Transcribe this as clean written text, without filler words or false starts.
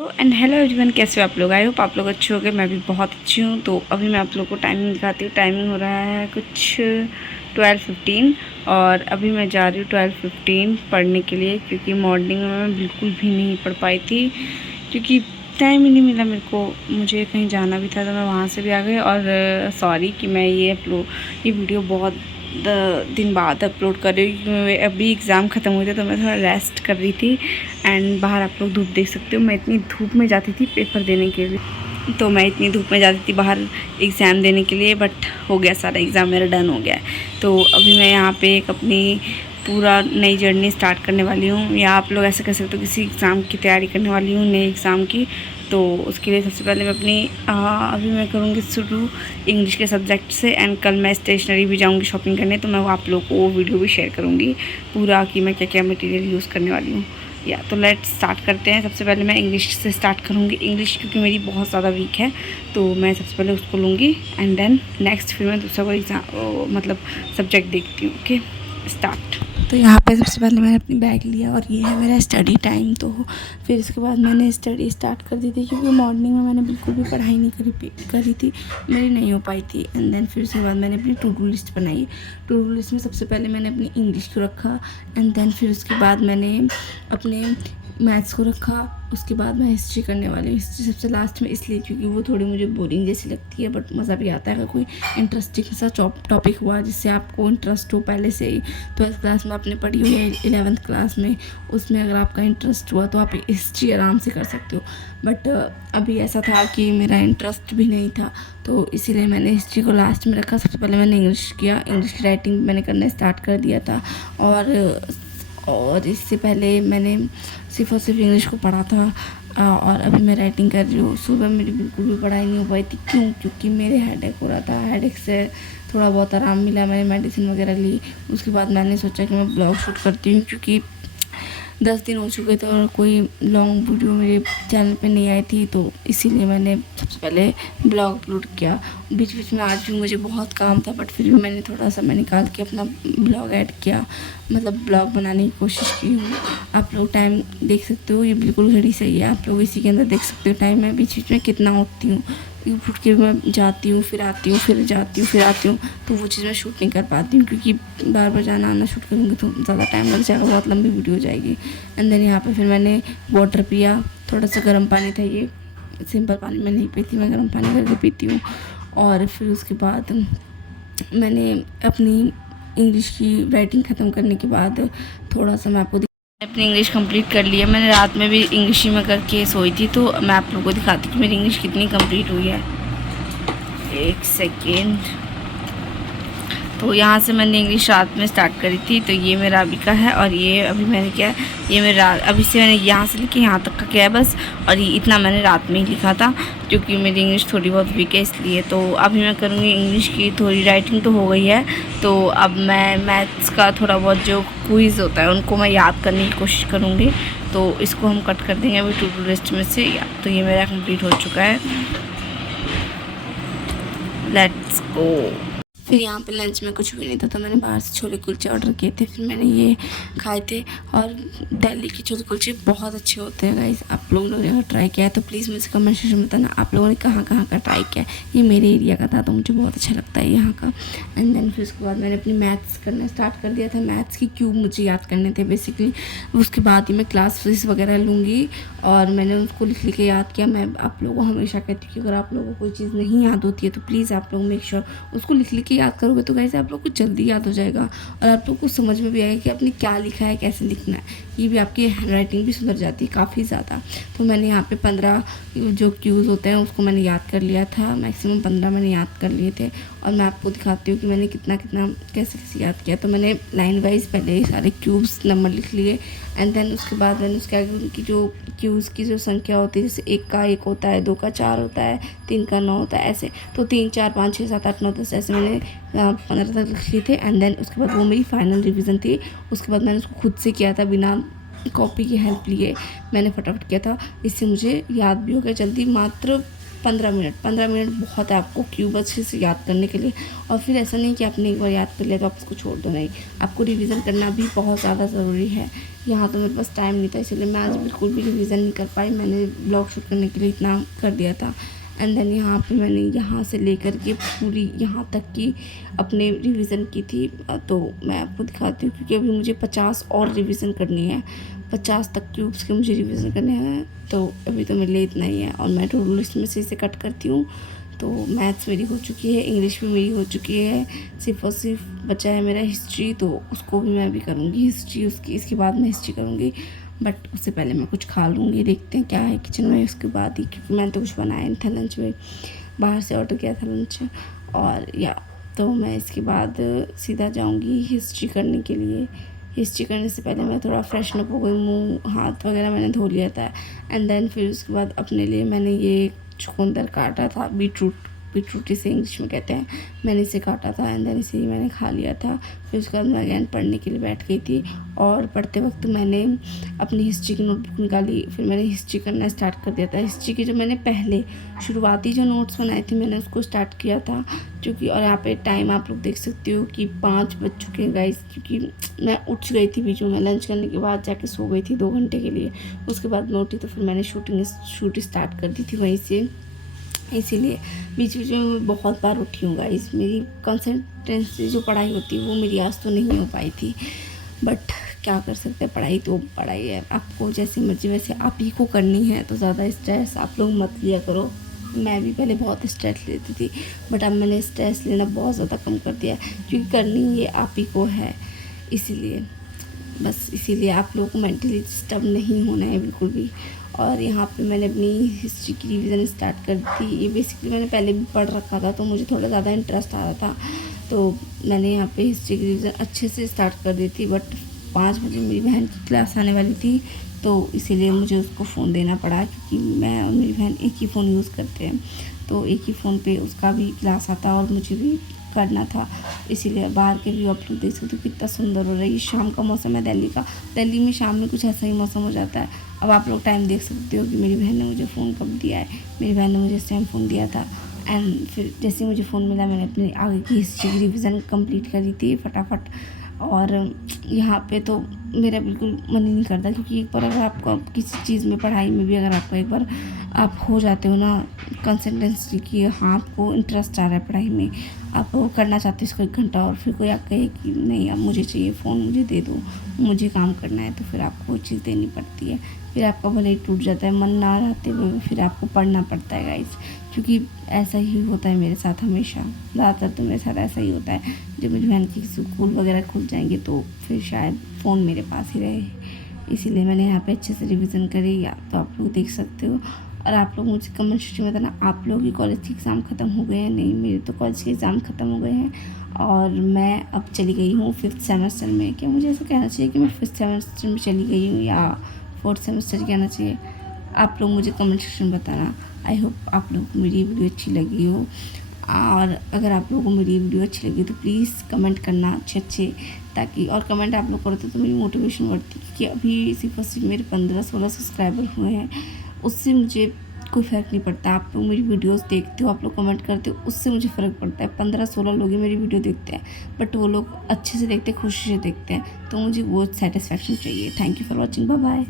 And hello everyone, कैसे हो आप लोग? आई होप आप लोग अच्छे हो गए। मैं भी बहुत अच्छी हूँ। तो अभी मैं आप लोग को टाइमिंग दिखाती हूँ। टाइमिंग हो रहा है कुछ 12:15 और अभी मैं जा रही हूँ 12:15 पढ़ने के लिए, क्योंकि मॉर्निंग में मैं बिल्कुल भी नहीं पढ़ पाई थी, क्योंकि टाइम ही नहीं मिला मेरे को। मुझे कहीं जाना भी था तो मैं वहाँ से भी आ गई। और सॉरी कि मैं ये वीडियो बहुत दिन बाद अपलोड कर रही हूँ, क्योंकि अभी एग्ज़ाम ख़त्म हुए थे तो मैं थोड़ा रेस्ट कर रही थी। एंड बाहर आप लोग धूप देख सकते हो। मैं इतनी धूप में जाती थी पेपर देने के लिए, तो मैं इतनी धूप में जाती थी बाहर एग्ज़ाम देने के लिए, बट हो गया, सारा एग्ज़ाम मेरा डन हो गया है। तो अभी मैं यहाँ पे एक अपनी पूरा नई जर्नी स्टार्ट करने वाली हूँ, या आप लोग ऐसे कह सकते हो किसी एग्ज़ाम की तैयारी करने वाली हूँ, नए एग्ज़ाम की। तो उसके लिए सबसे पहले मैं अभी मैं करूँगी शुरू इंग्लिश के सब्जेक्ट से। एंड कल मैं स्टेशनरी भी जाऊँगी शॉपिंग करने, तो मैं वो आप लोग को वो वीडियो भी शेयर करूँगी पूरा, कि मैं क्या क्या मटेरियल यूज़ करने वाली हूँ। तो लेट्स स्टार्ट करते हैं। सबसे पहले मैं इंग्लिश से स्टार्ट करूँगी। इंग्लिश क्योंकि मेरी बहुत ज़्यादा वीक है, तो मैं सबसे पहले उसको लूँगी एंड देन नेक्स्ट फिर मैं दूसरा कोई एग्ज़ाम मतलब सब्जेक्ट देखती हूँ। Okay, start. तो यहाँ पे सबसे पहले मैंने अपनी बैग लिया और ये है मेरा स्टडी टाइम। तो फिर इसके बाद मैंने स्टडी स्टार्ट कर दी थी, क्योंकि मॉर्निंग में मैंने बिल्कुल भी पढ़ाई नहीं करी थी, मेरी नहीं हो पाई थी। एंड देन फिर उसके बाद मैंने अपनी टू डू लिस्ट बनाई। टू डू लिस्ट में सबसे पहले मैंने अपनी इंग्लिश को रखा, एंड देन फिर उसके बाद मैंने अपने मैथ्स को रखा। उसके बाद मैं हिस्ट्री करने वाली हूँ। हिस्ट्री सबसे लास्ट में इसलिए क्योंकि वो थोड़ी मुझे बोरिंग जैसी लगती है, बट मज़ा भी आता है अगर कोई इंटरेस्टिंग सा टॉपिक हुआ जिससे आपको इंटरेस्ट हो पहले से ही। 12th क्लास में आपने पढ़ी हुई है, 11th क्लास में, उसमें अगर आपका इंटरेस्ट हुआ तो आप हिस्ट्री आराम से कर सकते हो। बट अभी ऐसा था कि मेरा इंटरेस्ट भी नहीं था, तो इसीलिए मैंने हिस्ट्री को लास्ट में रखा। सबसे पहले मैंने इंग्लिश किया। इंग्लिश की राइटिंग मैंने करना स्टार्ट कर दिया था, और इससे पहले मैंने सिर्फ और सिर्फ इंग्लिश को पढ़ा था। और अभी मैं राइटिंग कर रही हूँ। सुबह मेरी बिल्कुल भी पढ़ाई नहीं हो पाई थी। क्यों? क्योंकि मेरे हेडेक हो रहा था। हेडेक से थोड़ा बहुत आराम मिला, मैंने मेडिसिन वगैरह ली। उसके बाद मैंने सोचा कि मैं ब्लॉग शूट करती हूँ, क्योंकि 10 दिन हो चुके थे और कोई लॉन्ग वीडियो मेरे चैनल पे नहीं आई थी, तो इसीलिए मैंने सबसे पहले ब्लॉग अपलोड किया। बीच बीच में आज भी मुझे बहुत काम था, बट फिर भी मैंने थोड़ा समय निकाल के अपना ब्लॉग ऐड किया, मतलब ब्लॉग बनाने की कोशिश की हूँ। आप लोग टाइम देख सकते हो, ये बिल्कुल घड़ी सही है, आप लोग इसी के अंदर देख सकते हो टाइम मैं बीच बीच में कितना उठती हूँ। उठ के मैं जाती हूँ, फिर आती हूँ, फिर जाती हूँ, फिर आती हूँ, तो वो चीज़ मैं शूट नहीं कर पाती हूँ, क्योंकि बार बार जाना आना शूट करूँगी तो ज़्यादा टाइम लग जाएगा, बहुत लंबी वीडियो हो जाएगी। एंड देन यहाँ पे फिर मैंने वाटर पिया। थोड़ा सा गर्म पानी था, ये सिंपल पानी मैं नहीं पीती, मैं गर्म पानी करके पीती हूँ। और फिर उसके बाद मैंने अपनी इंग्लिश की राइटिंग ख़त्म करने के बाद थोड़ा सा मैं आपको अपनी इंग्लिश कंप्लीट कर लिया। मैंने रात में भी इंग्लिश ही में करके सोई थी, तो मैं आप लोगों को दिखाती हूँ कि मेरी इंग्लिश कितनी कंप्लीट हुई है। एक सेकेंड। तो यहाँ से मैंने इंग्लिश रात में स्टार्ट करी थी। तो ये मेरा अभी का है, और ये अभी मैंने क्या है, ये मेरा अभी से मैंने यहाँ से लेके यहाँ तक का किया है बस। और ये इतना मैंने रात में ही लिखा था, क्योंकि मेरी इंग्लिश थोड़ी बहुत वीक है इसलिए। तो अभी मैं करूँगी इंग्लिश की थोड़ी राइटिंग तो हो गई है, तो अब मैं मैथ्स का थोड़ा बहुत जो क्विज़ होता है उनको मैं याद करने की कोशिश करूँगी। तो इसको हम कट कर देंगे अभी टू डू लिस्ट में से। तो ये मेरा कंप्लीट हो चुका है। Let's go. फिर यहाँ पे लंच में कुछ भी नहीं था, तो मैंने बाहर से छोले कुलचे ऑर्डर किए थे, फिर मैंने ये खाए थे। और दिल्ली के छोले कुलचे बहुत अच्छे होते हैं गाइस। आप लोगों ने अगर ट्राई किया है तो प्लीज़ मुझे कमेंट सेक्शन में बताना आप लोगों ने कहाँ कहाँ का ट्राई किया है। ये मेरे एरिया का था, तो मुझे बहुत अच्छा लगता है यहाँ का। एंड देन फिर उसके बाद मैंने अपनी मैथ्स करना स्टार्ट कर दिया था। मैथ्स की क्यूब मुझे याद करने थे बेसिकली। उसके बाद ही मैं क्लास फीस वगैरह लूँगी, और मैंने उसको लिख के याद किया। मैं आप लोगों को हमेशा कहती हूँ कि अगर आप लोगों को कोई चीज़ नहीं याद होती है तो प्लीज़ आप लोग मेक श्योर उसको लिख के याद करोगे, तो कैसे आप लोग को जल्दी याद हो जाएगा, और आप लोग को समझ में भी आएगा कि आपने क्या लिखा है, कैसे लिखना है। ये भी आपकी हैंड राइटिंग भी सुधर जाती है काफ़ी ज़्यादा। तो मैंने यहाँ पे 15 जो क्यूज़ होते हैं उसको मैंने याद कर लिया था। मैक्सिमम 15 मैंने याद कर लिए थे, और मैं आपको दिखाती हूँ कि मैंने कितना कितना कैसे कैसे याद किया। तो मैंने लाइन वाइज पहले ही सारे क्यूब्स नंबर लिख लिए, एंड देन उसके बाद मैंने उसके आगे उनकी जो क्यूज़ की जो संख्या होती है, जैसे 1 का 1 होता है, 2 का 4 होता है, 3 का 9 होता है, ऐसे। तो 3 4 5 6 7 8 9 10 ऐसे मैंने 15 तक लिख लिए थे। एंड देन उसके बाद वो मेरी फाइनल रिवीजन थी। उसके बाद मैंने उसको खुद से किया था, बिना कॉपी की हेल्प लिए मैंने फटाफट किया था। इससे मुझे याद भी हो गया जल्दी। मात्र 15 मिनट बहुत है आपको क्यूब अच्छे से याद करने के लिए। और फिर ऐसा नहीं कि आपने एक बार याद कर लिया तो आप उसको छोड़ दो, नहीं, आपको रिवीजन करना भी बहुत ज़्यादा ज़रूरी है। यहाँ तो मेरे पास टाइम नहीं था, इसलिए मैं आज बिल्कुल भी रिवीजन नहीं कर पाई। मैंने ब्लॉग शूट करने के लिए इतना कर दिया था। एंड देन यहाँ पे मैंने यहाँ से लेकर के पूरी यहाँ तक की अपने रिवीजन की थी। तो मैं आपको दिखाती हूँ, क्योंकि अभी मुझे 50 और रिवीजन करनी है। 50 तक क्यूब्स के मुझे रिवीजन करने हैं, तो अभी तो मेरे लिए इतना ही है। और मैं टू डू लिस्ट में से इसे कट करती हूँ। तो मैथ्स मेरी हो चुकी है, इंग्लिश भी मेरी हो चुकी है, सिर्फ और सिर्फ बचा है मेरा हिस्ट्री। तो उसको भी मैं अभी करूँगी हिस्ट्री, उसकी इसके बाद मैं हिस्ट्री करूँगी। बट उससे पहले मैं कुछ खा लूँगी, देखते हैं क्या है किचन में उसके बाद ही, क्योंकि मैंने तो कुछ बनाया नहीं था लंच में, बाहर से ऑर्डर किया था लंच। और या तो मैं इसके बाद सीधा जाऊँगी हिस्ट्री करने के लिए। हिस्ट्री करने से पहले मैं थोड़ा फ्रेशन अप हो गई, मुँह हाथ वगैरह मैंने धो लिया था। एंड देन फिर उसके बाद अपने लिए मैंने ये चुकंदर काटा था, बीटरूट इसे इंग्लिश में कहते हैं, मैंने इसे काटा था। एंड देन इसे ही मैंने खा लिया था। फिर उसके बाद मैं अगैन पढ़ने के लिए बैठ गई थी। और पढ़ते वक्त मैंने अपनी हिस्ट्री की नोटबुक निकाली, फिर मैंने हिस्ट्री करना स्टार्ट कर दिया था। हिस्ट्री के जो मैंने पहले शुरुआती जो नोट्स बनाए थे मैंने उसको स्टार्ट किया था, क्योंकि और यहाँ पे टाइम आप लोग देख सकते हो कि 5 बज चुके हैं गाइस, क्योंकि मैं उठ गई थी बीच में, मैं लंच करने के बाद जाके सो गई थी 2 घंटे के लिए। उसके बाद मैं उठी तो फिर मैंने शूट स्टार्ट कर दी थी वहीं से, इसीलिए बीच बीच में मैं बहुत बार उठी हूँ गाइस। मेरी कंसंट्रेंसी जो पढ़ाई होती है वो मेरी आज तो नहीं हो पाई थी, बट क्या कर सकते हैं, पढ़ाई तो पढ़ाई है। आपको जैसी मर्जी वैसे आप ही को करनी है, तो ज़्यादा स्ट्रेस आप लोग मत लिया करो। मैं भी पहले बहुत स्ट्रेस लेती थी, बट अब मैंने स्ट्रेस लेना बहुत ज़्यादा कम कर दिया है, क्योंकि करनी ये आप ही को है। इसीलिए आप लोगों को मेंटली डिस्टर्ब नहीं होना है बिल्कुल भी। और यहाँ पे मैंने अपनी हिस्ट्री की रिवीजन स्टार्ट कर दी। ये बेसिकली मैंने पहले भी पढ़ रखा था, तो मुझे थोड़ा ज़्यादा इंटरेस्ट आ रहा था, तो मैंने यहाँ पे हिस्ट्री की रिवीजन अच्छे से स्टार्ट कर दी थी। बट 5 बजे मेरी बहन की क्लास आने वाली थी, तो इसीलिए मुझे उसको फ़ोन देना पड़ा, क्योंकि मैं और मेरी बहन एक ही फ़ोन यूज़ करते हैं, तो एक ही फ़ोन पे उसका भी क्लास आता और मुझे भी करना था। इसीलिए बाहर के व्यू आप लोग देख सकते हो कितना सुंदर हो रहा है। ये शाम का मौसम है दिल्ली का, दिल्ली में शाम में कुछ ऐसा ही मौसम हो जाता है। अब आप लोग टाइम देख सकते हो कि मेरी बहन ने मुझे फ़ोन कब दिया है। मेरी बहन ने मुझे इस टाइम फ़ोन दिया था। एंड फिर जैसे मुझे फ़ोन मिला, मैंने अपनी आगे की हिस्ट्री की रिविज़न कंप्लीट करी थी फटाफट। और यहाँ पे तो मेरा बिल्कुल मन ही नहीं करता, क्योंकि एक बार अगर आपको किसी चीज़ में, पढ़ाई में भी अगर आपको एक बार आप हो जाते हो ना कंसंट्रेंसी की, हाँ आपको इंटरेस्ट आ रहा है पढ़ाई में, आप वो करना चाहते हो इसको 1 घंटा, और फिर कोई आप कहे कि नहीं अब मुझे चाहिए फ़ोन, मुझे दे दो, मुझे काम करना है, तो फिर आपको वो चीज़ देनी पड़ती है। फिर आपका भले ही टूट जाता है, मन ना रहते हुए फिर आपको पढ़ना पड़ता है गाइस, क्योंकि ऐसा ही होता है मेरे साथ हमेशा। ज़्यादातर तो मेरे साथ ऐसा ही होता है। जब मेरी बहन की स्कूल वगैरह खुल जाएंगे तो फिर शायद फ़ोन मेरे पास ही रहे। इसीलिए मैंने यहाँ पे अच्छे से रिवीजन करी, या तो आप लोग देख सकते हो। और आप लोग मुझे कमेंट सेक्शन में बताना, आप लोग की कॉलेज के एग्ज़ाम ख़त्म हो गए हैं? नहीं, मेरे तो कॉलेज के एग्ज़ाम ख़त्म हो गए हैं, और मैं अब चली गई हूँ 5th सेमेस्टर में। क्या मुझे ऐसा कहना चाहिए कि मैं 5th सेमेस्टर में चली गई हूँ, या 4th सेमेस्टर कहना चाहिए? आप लोग मुझे कमेंट सेक्शन में बताना। आई होप आप लोग को मेरी वीडियो अच्छी लगी हो, और अगर आप लोगों को मेरी वीडियो अच्छी लगी तो प्लीज़ कमेंट करना अच्छे, ताकि और कमेंट आप लोग करते तो मेरी मोटिवेशन बढ़ती, क्योंकि अभी सिर्फ मेरे 15-16 सब्सक्राइबर हुए हैं, उससे मुझे कोई फ़र्क नहीं पड़ता। आप लोग मेरी वीडियोस देखते हो, आप लोग कमेंट करते हो, उससे मुझे फ़र्क पड़ता है। 15-16 लोग ही मेरी वीडियो देखते हैं, बट वो लोग अच्छे से देखते हैं, खुशी से देखते हैं, तो मुझे वो सेटिस्फेक्शन चाहिए। Thank you for watching, bye bye.